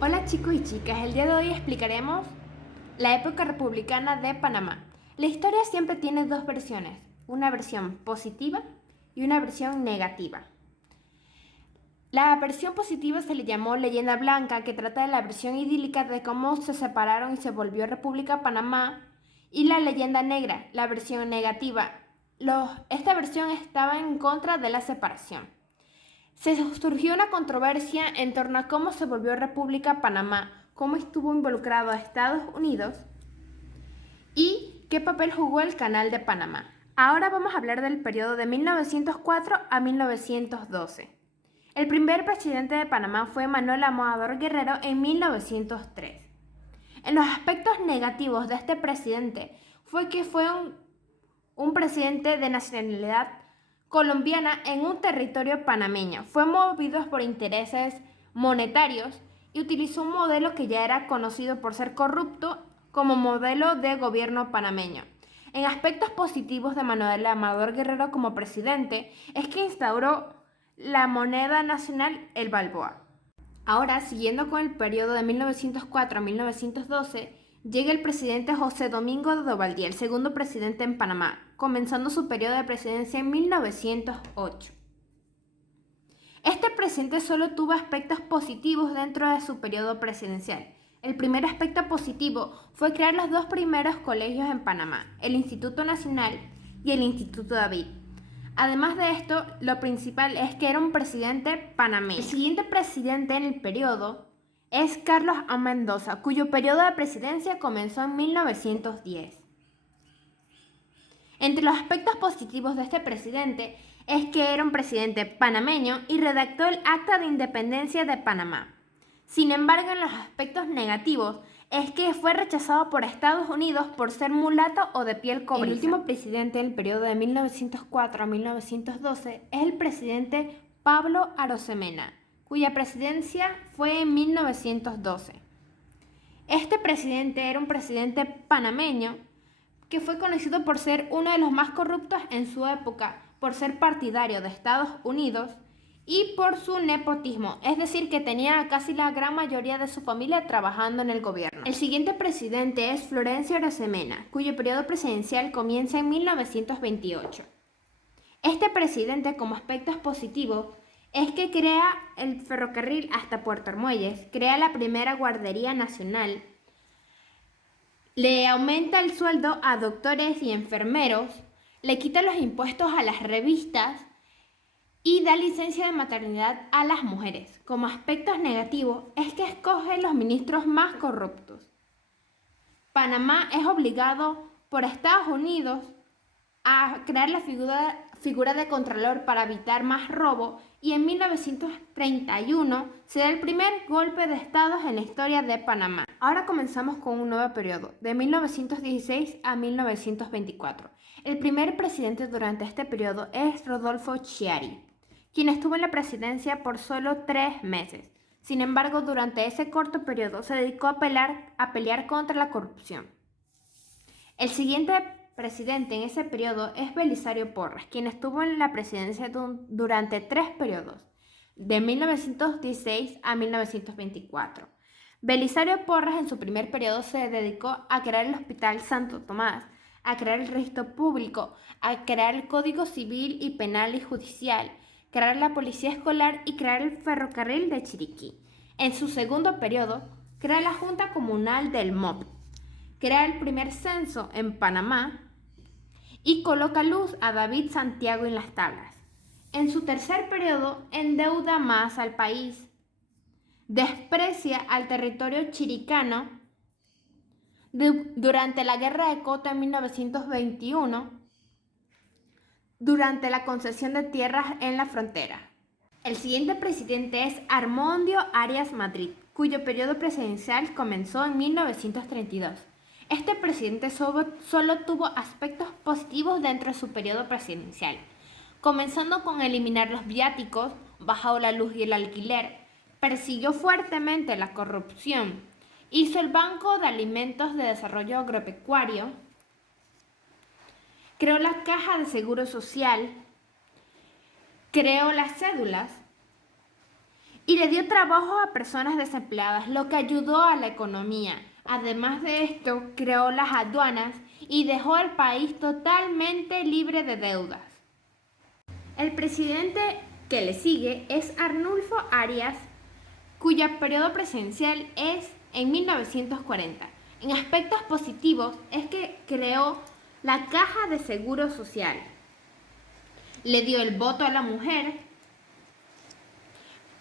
Hola chicos y chicas, el día de hoy explicaremos la época republicana de Panamá. La historia siempre tiene dos versiones, una versión positiva y una versión negativa. La versión positiva se le llamó Leyenda Blanca, que trata de la versión idílica de cómo se separaron y se volvió República Panamá, y la leyenda negra, la versión negativa. Esta versión estaba en contra de la separación. Se surgió una controversia en torno a cómo se volvió República Panamá, cómo estuvo involucrado a Estados Unidos y qué papel jugó el Canal de Panamá. Ahora vamos a hablar del periodo de 1904 a 1912. El primer presidente de Panamá fue Manuel Amador Guerrero en 1903. En los aspectos negativos de este presidente fue que fue un presidente de nacionalidad colombiana en un territorio panameño. Fue movido por intereses monetarios y utilizó un modelo que ya era conocido por ser corrupto como modelo de gobierno panameño. En aspectos positivos de Manuel Amador Guerrero como presidente es que instauró la moneda nacional, el balboa. Ahora, siguiendo con el periodo de 1904 a 1912, llega el presidente José Domingo de Dovaldía, el segundo presidente en Panamá, comenzando su periodo de presidencia en 1908. Este presidente solo tuvo aspectos positivos dentro de su periodo presidencial. El primer aspecto positivo fue crear los dos primeros colegios en Panamá, el Instituto Nacional y el Instituto David. Además de esto, lo principal es que era un presidente panameño. El siguiente presidente en el periodo es Carlos A. Mendoza, cuyo periodo de presidencia comenzó en 1910. Entre los aspectos positivos de este presidente es que era un presidente panameño y redactó el Acta de Independencia de Panamá. Sin embargo, en los aspectos negativos es que fue rechazado por Estados Unidos por ser mulato o de piel cobriza. El último presidente del periodo de 1904 a 1912 es el presidente Pablo Arosemena, cuya presidencia fue en 1912. Este presidente era un presidente panameño que fue conocido por ser uno de los más corruptos en su época, por ser partidario de Estados Unidos y por su nepotismo, es decir, que tenía casi la gran mayoría de su familia trabajando en el gobierno. El siguiente presidente es Florencio Arosemena, cuyo periodo presidencial comienza en 1928. Este presidente, como aspectos positivos, es que crea el ferrocarril hasta Puerto Armuelles, crea la primera guardería nacional, le aumenta el sueldo a doctores y enfermeros, le quita los impuestos a las revistas y da licencia de maternidad a las mujeres. Como aspectos negativos es que escoge los ministros más corruptos. Panamá es obligado por Estados Unidos a crear la figura de Contralor para evitar más robo y en 1931 se da el primer golpe de Estado en la historia de Panamá. Ahora comenzamos con un nuevo periodo, de 1916 a 1924. El primer presidente durante este periodo es Rodolfo Chiari, quien estuvo en la presidencia por solo 3 meses. Sin embargo, durante ese corto periodo se dedicó a pelear contra la corrupción. El siguiente presidente en ese periodo es Belisario Porras, quien estuvo en la presidencia durante 3 periodos, de 1916 a 1924. Belisario Porras en su primer periodo se dedicó a crear el Hospital Santo Tomás, a crear el registro público, a crear el Código Civil y Penal y Judicial, crear la Policía Escolar y crear el Ferrocarril de Chiriquí. En su segundo periodo, crea la Junta Comunal del MOP, crea el primer censo en Panamá y coloca luz a David Santiago en las tablas. En su tercer periodo, endeuda más al país, desprecia al territorio chiricano durante la Guerra de Cota en 1921, durante la concesión de tierras en la frontera. El siguiente presidente es Armondio Arias Madrid, cuyo periodo presidencial comenzó en 1932. Este presidente solo tuvo aspectos positivos dentro de su periodo presidencial, comenzando con eliminar los viáticos, bajó la luz y el alquiler, persiguió fuertemente la corrupción, hizo el Banco de Alimentos de Desarrollo Agropecuario, creó la Caja de Seguro Social, creó las cédulas y le dio trabajo a personas desempleadas, lo que ayudó a la economía. Además de esto, creó las aduanas y dejó al país totalmente libre de deudas. El presidente que le sigue es Arnulfo Arias, cuyo periodo presidencial es en 1940. En aspectos positivos es que creó la Caja de Seguro Social, le dio el voto a la mujer,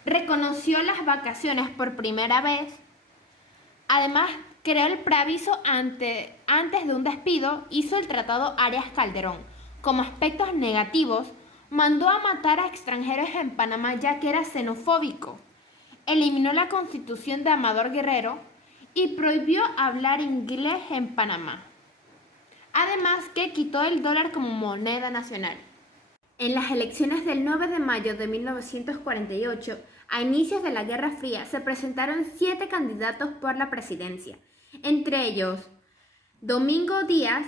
reconoció las vacaciones por primera vez, además creó el preaviso antes de un despido, hizo el Tratado Arias-Calderón. Como aspectos negativos, mandó a matar a extranjeros en Panamá ya que era xenofóbico. Eliminó la constitución de Amador Guerrero y prohibió hablar inglés en Panamá. Además que quitó el dólar como moneda nacional. En las elecciones del 9 de mayo de 1948, a inicios de la Guerra Fría, se presentaron 7 candidatos por la presidencia, entre ellos Domingo Díaz,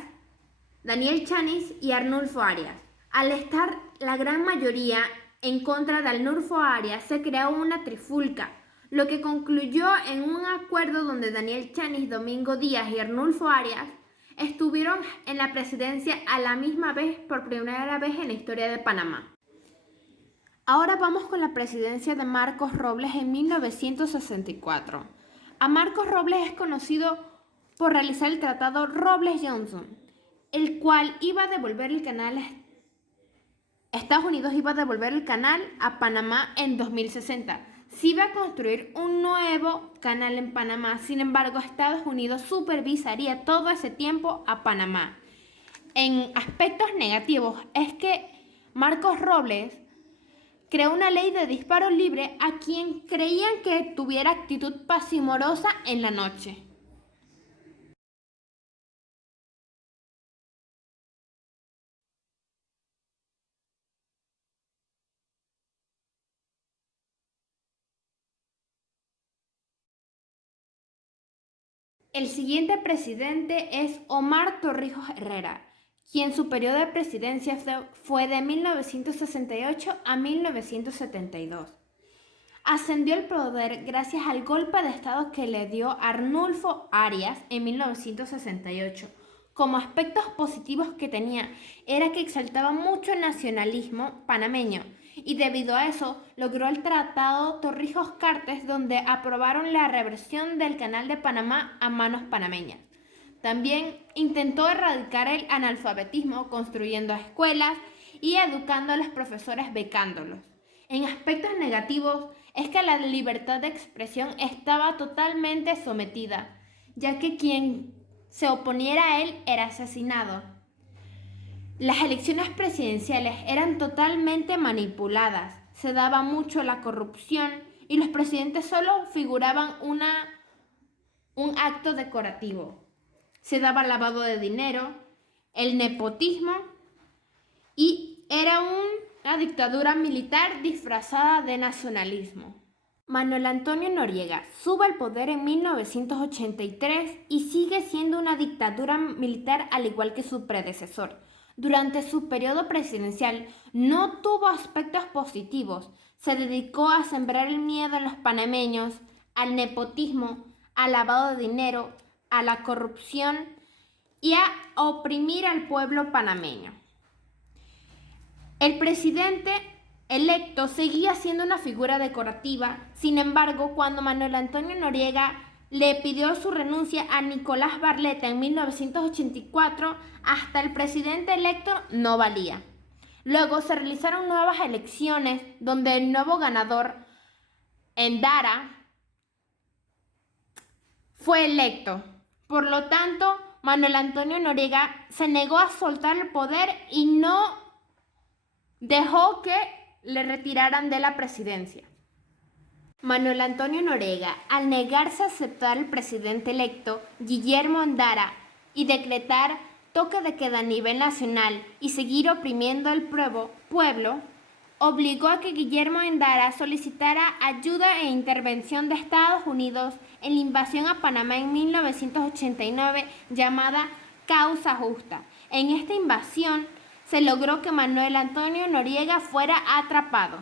Daniel Chanis y Arnulfo Arias. Al estar la gran mayoría en contra de Arnulfo Arias, se creó una trifulca, lo que concluyó en un acuerdo donde Daniel Chanis, Domingo Díaz y Arnulfo Arias estuvieron en la presidencia a la misma vez por primera vez en la historia de Panamá. Ahora vamos con la presidencia de Marcos Robles en 1964. A Marcos Robles es conocido por realizar el Tratado Robles-Johnson, el cual iba a devolver el canal. Estados Unidos iba a devolver el canal a Panamá en 2060. Se iba a construir un nuevo canal en Panamá, sin embargo, Estados Unidos supervisaría todo ese tiempo a Panamá. En aspectos negativos es que Marcos Robles creó una ley de disparo libre a quien creían que tuviera actitud pasimorosa en la noche. El siguiente presidente es Omar Torrijos Herrera, quien su periodo de presidencia fue de 1968 a 1972. Ascendió al poder gracias al golpe de Estado que le dio Arnulfo Arias en 1968. Como aspectos positivos que tenía era que exaltaba mucho el nacionalismo panameño y debido a eso logró el Tratado Torrijos-Cartes donde aprobaron la reversión del Canal de Panamá a manos panameñas. También intentó erradicar el analfabetismo construyendo escuelas y educando a los profesores becándolos. En aspectos negativos es que la libertad de expresión estaba totalmente sometida, ya que quien se oponiera a él era asesinado. Las elecciones presidenciales eran totalmente manipuladas, se daba mucho la corrupción y los presidentes solo figuraban un acto decorativo. Se daba lavado de dinero, el nepotismo y era una dictadura militar disfrazada de nacionalismo. Manuel Antonio Noriega sube al poder en 1983 y sigue siendo una dictadura militar al igual que su predecesor. Durante su periodo presidencial no tuvo aspectos positivos, se dedicó a sembrar el miedo en los panameños, al nepotismo, al lavado de dinero, a la corrupción y a oprimir al pueblo panameño. El presidente electo seguía siendo una figura decorativa, sin embargo, cuando Manuel Antonio Noriega le pidió su renuncia a Nicolás Barletta en 1984, hasta el presidente electo no valía. Luego se realizaron nuevas elecciones donde el nuevo ganador, Endara, fue electo. Por lo tanto, Manuel Antonio Noriega se negó a soltar el poder y no dejó que le retiraran de la presidencia. Manuel Antonio Noriega, al negarse a aceptar al presidente electo, Guillermo Endara, y decretar toque de queda a nivel nacional y seguir oprimiendo al pueblo, obligó a que Guillermo Endara solicitara ayuda e intervención de Estados Unidos en la invasión a Panamá en 1989 llamada Causa Justa. En esta invasión se logró que Manuel Antonio Noriega fuera atrapado.